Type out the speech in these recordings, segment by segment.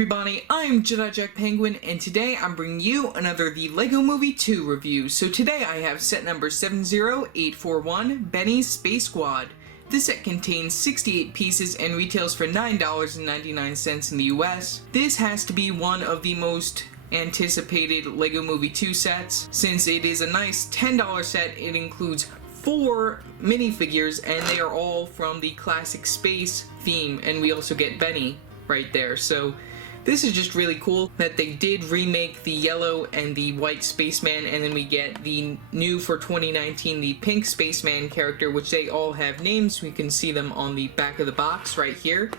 everybody, I'm Jedi Jack Penguin, and today I'm bringing you another The Lego Movie 2 review. So today I have set number 70841, Benny's Space Squad. This set contains 68 pieces and retails for $9.99 in the US. This has to be one of the most anticipated Lego Movie 2 sets. Since it is a nice $10 set, it includes 4 minifigures, and they are all from the classic space theme, and we also get Benny right there. So this is just really cool that they did remake the yellow and the white spaceman, and then we get the new for 2019, the pink spaceman character, which they all have names. We can see them on the back of the box right here.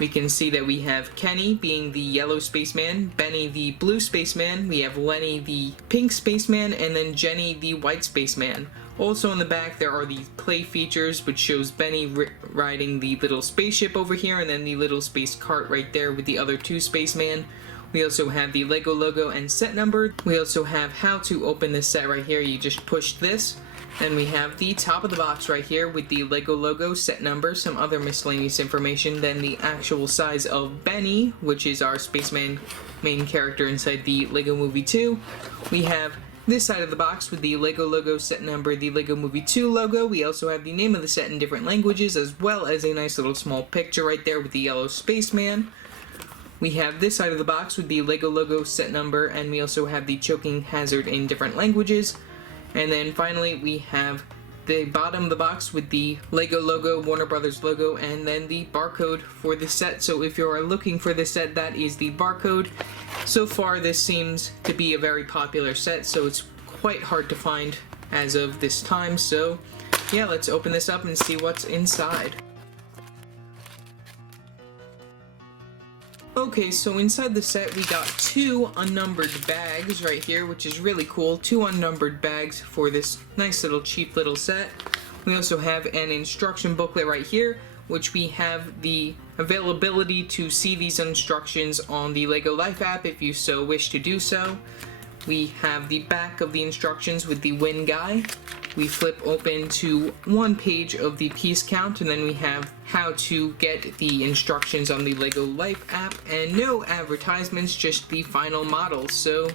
We can see that we have Kenny being the yellow spaceman, Benny the blue spaceman, we have Lenny the pink spaceman, and then Jenny the white spaceman. Also in the back there are the play features, which shows Benny riding the little spaceship over here, and then the little space cart right there with the other 2 spacemen. We also have the Lego logo and set number. We also have how to open this set right here. You just push this. Then we have the top of the box right here with the Lego logo, set number, some other miscellaneous information, then the actual size of Benny, which is our spaceman main character inside the Lego Movie 2. We have this side of the box with the Lego logo, set number, the Lego Movie 2 logo. We also have the name of the set in different languages, as well as a nice little small picture right there with the yellow spaceman. We have this side of the box with the Lego logo, set number, and we also have the choking hazard in different languages. And then finally we have the bottom of the box with the Lego logo, Warner Brothers logo, and then the barcode for the set. So if you are looking for this set, that is the barcode. So far this seems to be a very popular set, so it's quite hard to find as of this time. So yeah, let's open this up and see what's inside. Okay, so inside the set we got 2 unnumbered bags right here, which is really cool. 2 unnumbered bags for this nice little cheap little set. We also have an instruction booklet right here, which we have the availability to see these instructions on the Lego Life app if you so wish to do so. We have the back of the instructions with the win guy. We flip open to 1 page of the piece count, and then we have how to get the instructions on the Lego Life app, and no advertisements, just the final models. So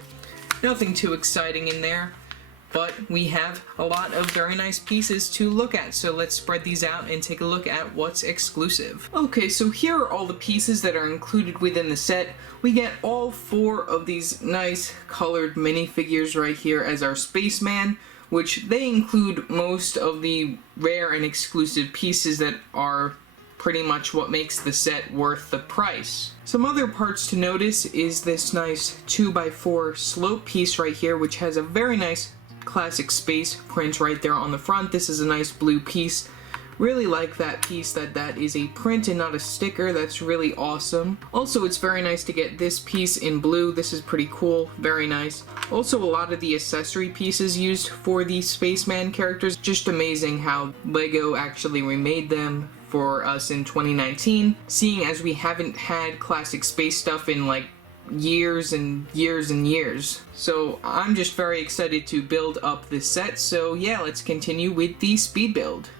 nothing too exciting in there, but we have a lot of very nice pieces to look at. So let's spread these out and take a look at what's exclusive. Okay, so here are all the pieces that are included within the set. We get all 4 of these nice colored minifigures right here as our spaceman, which they include most of the rare and exclusive pieces that are pretty much what makes the set worth the price. Some other parts to notice is this nice 2x4 slope piece right here, which has a very nice classic space print right there on the front. This is a nice blue piece. Really like that piece, that is a print and not a sticker. That's really awesome. Also, it's very nice to get this piece in blue. This is pretty cool, very nice. Also, a lot of the accessory pieces used for the spaceman characters, just amazing how Lego actually remade them for us in 2019, seeing as we haven't had classic space stuff in like years and years and years. So I'm just very excited to build up this set. So yeah, let's continue with the speed build.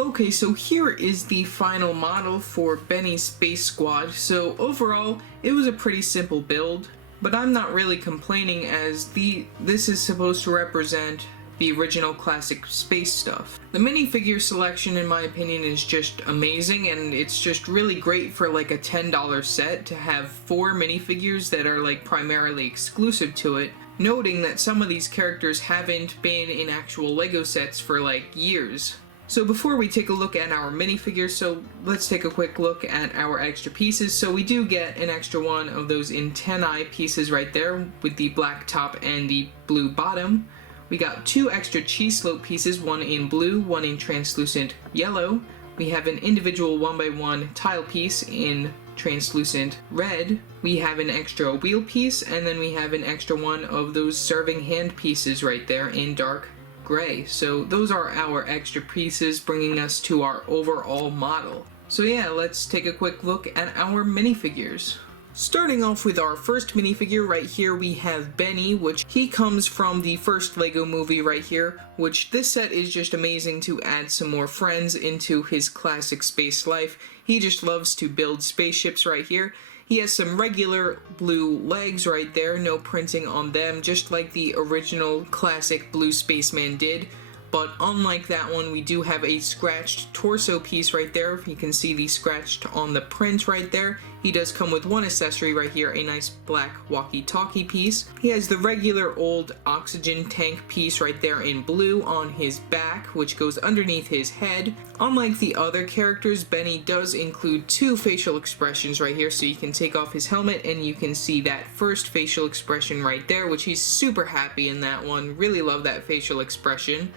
Okay, so here is the final model for Benny's Space Squad. So overall, it was a pretty simple build, but I'm not really complaining as this is supposed to represent the original classic space stuff. The minifigure selection, in my opinion, is just amazing, and it's just really great for like a $10 set to have 4 minifigures that are like primarily exclusive to it, noting that some of these characters haven't been in actual LEGO sets for like years. So before we take a look at our minifigures, so let's take a quick look at our extra pieces. So we do get an extra one of those antennae pieces right there with the black top and the blue bottom. We got 2 extra cheese slope pieces, one in blue, one in translucent yellow. We have an individual 1x1 tile piece in translucent red. We have an extra wheel piece, and then we have an extra one of those serving hand pieces right there in dark gray. So those are our extra pieces, bringing us to our overall model. So yeah, let's take a quick look at our minifigures. Starting off with our first minifigure right here, we have Benny, which he comes from the first LEGO movie right here, which this set is just amazing to add some more friends into his classic space life. He just loves to build spaceships right here. He has some regular blue legs right there, no printing on them, just like the original classic blue spaceman did. But unlike that one, we do have a scratched torso piece right there. You can see the scratched on the print right there. He does come with one accessory right here, a nice black walkie-talkie piece. He has the regular old oxygen tank piece right there in blue on his back, which goes underneath his head. Unlike the other characters, Benny does include 2 facial expressions right here, so you can take off his helmet and you can see that first facial expression right there, which he's super happy in that one. Really love that facial expression.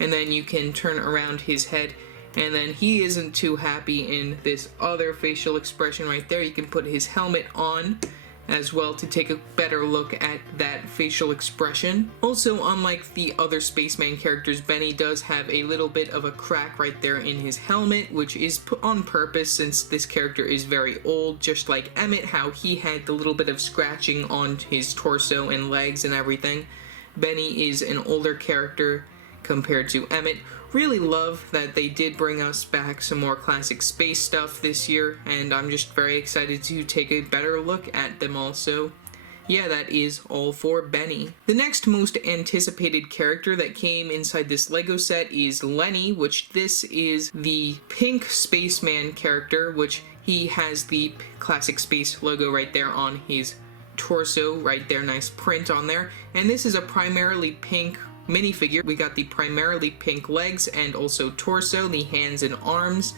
And then you can turn around his head, and then he isn't too happy in this other facial expression right there. You can put his helmet on as well to take a better look at that facial expression. Also, unlike the other spaceman characters, Benny does have a little bit of a crack right there in his helmet, which is put on purpose since this character is very old, just like Emmett, how he had the little bit of scratching on his torso and legs and everything. Benny is an older character compared to Emmett. Really love that they did bring us back some more classic space stuff this year, and I'm just very excited to take a better look at them also. Yeah, that is all for Benny. The next most anticipated character that came inside this LEGO set is Lenny, which this is the pink spaceman character, which he has the classic space logo right there on his torso, right there, nice print on there. And this is a primarily pink minifigure. We got the primarily pink legs and also torso, the hands and arms.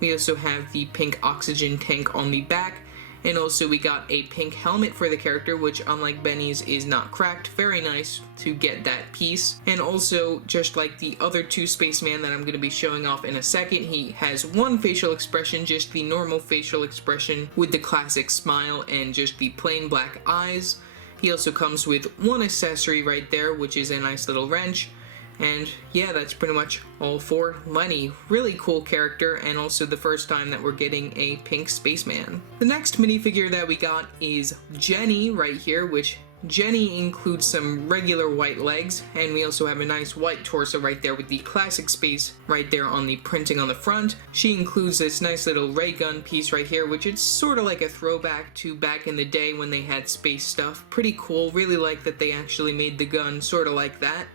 We also have the pink oxygen tank on the back, and also we got a pink helmet for the character, which unlike Benny's is not cracked. Very nice to get that piece. And also, just like the other 2 spacemen that I'm going to be showing off in a second, he has one facial expression, just the normal facial expression with the classic smile and just the plain black eyes. He also comes with one accessory right there, which is a nice little wrench. And yeah, that's pretty much all for Lenny. Really cool character, and also the first time that we're getting a pink spaceman. The next minifigure that we got is Jenny right here, which Jenny includes some regular white legs, and we also have a nice white torso right there with the classic space right there on the printing on the front. She includes this nice little ray gun piece right here, which is sort of like a throwback to back in the day when they had space stuff. Pretty cool. Really like that they actually made the gun sort of like that.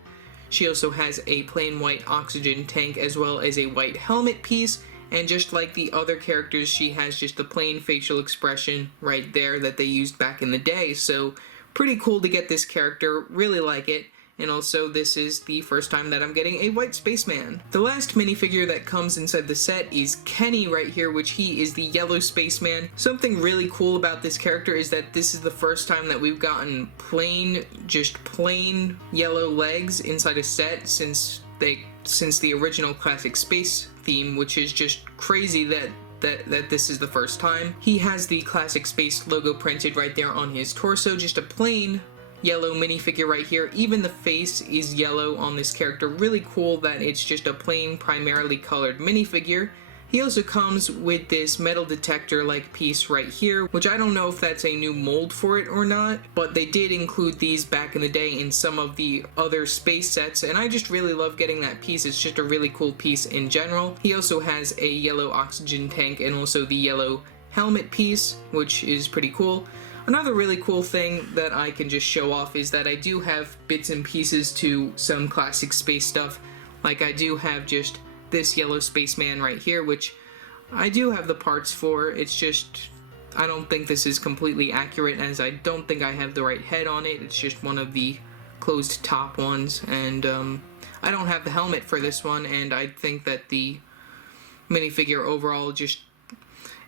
She also has a plain white oxygen tank as well as a white helmet piece. And just like the other characters, she has just the plain facial expression right there that they used back in the day. So pretty cool to get this character, really like it, and also this is the first time that I'm getting a white spaceman. The last minifigure that comes inside the set is Kenny right here, which he is the yellow spaceman. Something really cool about this character is that this is the first time that we've gotten plain yellow legs inside a set since the original classic space theme, which is just crazy that this is the first time. He has the classic space logo printed right there on his torso, just a plain yellow minifigure right here. Even the face is yellow on this character. Really cool that it's just a plain primarily colored minifigure. He also comes with this metal detector like piece right here, which I don't know if that's a new mold for it or not, but they did include these back in the day in some of the other space sets, and I just really love getting that piece. It's just a really cool piece in general. He also has a yellow oxygen tank and also the yellow helmet piece, which is pretty cool. Another really cool thing that I can just show off is that I do have bits and pieces to some classic space stuff. Like I do have just this yellow spaceman right here, which I do have the parts for. It's just, I don't think this is completely accurate, as I don't think I have the right head on it. It's just one of the closed top ones, and I don't have the helmet for this one, and I think that the minifigure overall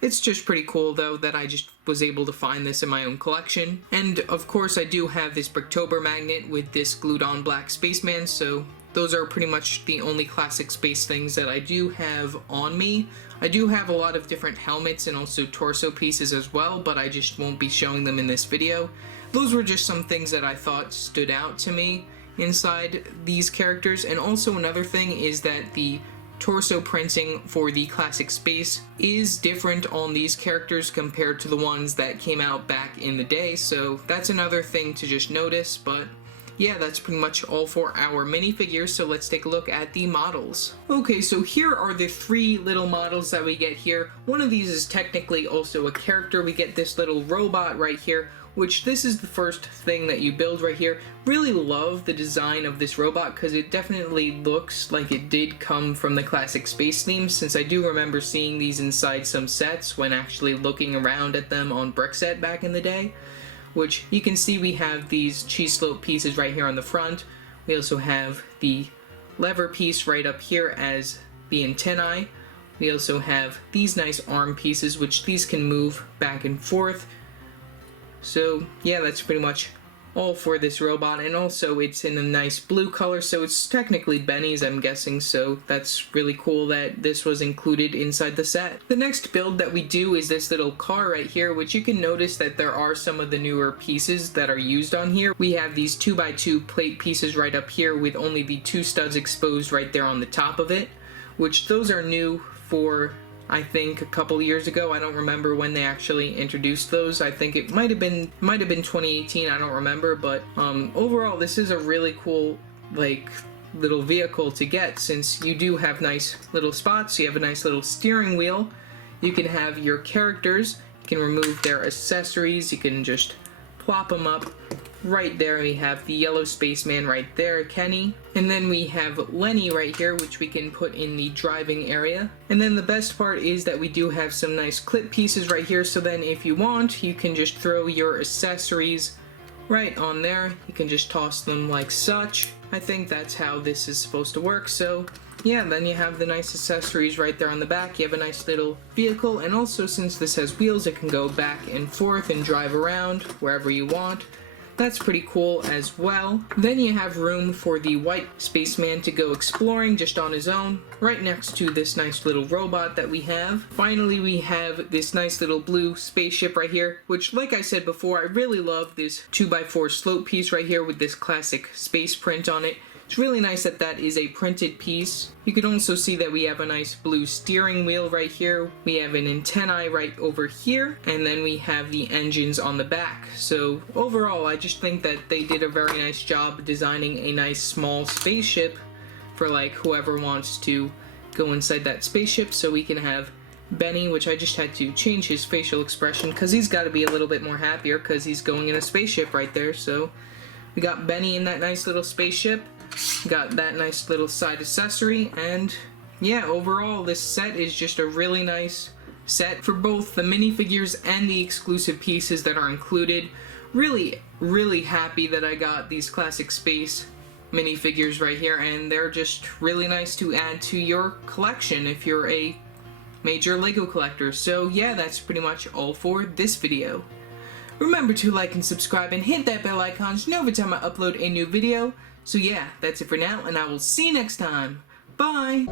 it's just pretty cool, though, that I just was able to find this in my own collection. And of course I do have this Bricktober magnet with this glued on black spaceman, so those are pretty much the only classic space things that I do have on me. I do have a lot of different helmets and also torso pieces as well, but I just won't be showing them in this video. Those were just some things that I thought stood out to me inside these characters. And also another thing is that the torso printing for the classic space is different on these characters compared to the ones that came out back in the day, so that's another thing to just notice. But yeah, that's pretty much all for our minifigures, so let's take a look at the models. Okay, so here are the three little models that we get here. One of these is technically also a character. We get this little robot right here, which this is the first thing that you build right here. Really love the design of this robot because it definitely looks like it did come from the classic space theme, since I do remember seeing these inside some sets when actually looking around at them on Brickset back in the day. Which you can see we have these cheese slope pieces right here on the front. We also have the lever piece right up here as the antennae. We also have these nice arm pieces, which these can move back and forth. So yeah, that's pretty much all for this robot, and also it's in a nice blue color, so it's technically Benny's, I'm guessing, so that's really cool that this was included inside the set. The next build that we do is this little car right here, which you can notice that there are some of the newer pieces that are used on here. We have these 2x2 plate pieces right up here with only the two studs exposed right there on the top of it, which those are new for, I think, a couple years ago. I don't remember when they actually introduced those. I think it might have been 2018, I don't remember, but overall this is a really cool like little vehicle to get, since you do have nice little spots. You have a nice little steering wheel. You can have your characters, you can remove their accessories, you can just plop them up. Right there we have the yellow spaceman right there, Kenny. And then we have Lenny right here, which we can put in the driving area. And then the best part is that we do have some nice clip pieces right here, so then if you want, you can just throw your accessories right on there. You can just toss them like such. I think that's how this is supposed to work. So yeah, then you have the nice accessories right there on the back. You have a nice little vehicle, and also since this has wheels, it can go back and forth and drive around wherever you want. That's pretty cool as well. Then you have room for the white spaceman to go exploring just on his own, right next to this nice little robot that we have. Finally, we have this nice little blue spaceship right here, which, like I said before, I really love this 2x4 slope piece right here with this classic space print on it. It's really nice that that is a printed piece. You can also see that we have a nice blue steering wheel right here. We have an antennae right over here, and then we have the engines on the back. So overall, I just think that they did a very nice job designing a nice small spaceship for like whoever wants to go inside that spaceship. So we can have Benny, which I just had to change his facial expression because he's got to be a little bit more happier because he's going in a spaceship right there. So we got Benny in that nice little spaceship. Got that nice little side accessory, and yeah, overall this set is just a really nice set for both the minifigures and the exclusive pieces that are included. Really happy that I got these classic space minifigures right here, and they're just really nice to add to your collection if you're a major LEGO collector. So yeah, that's pretty much all for this video. Remember to like and subscribe and hit that bell icon to know every time I upload a new video. So yeah, that's it for now, and I will see you next time. Bye!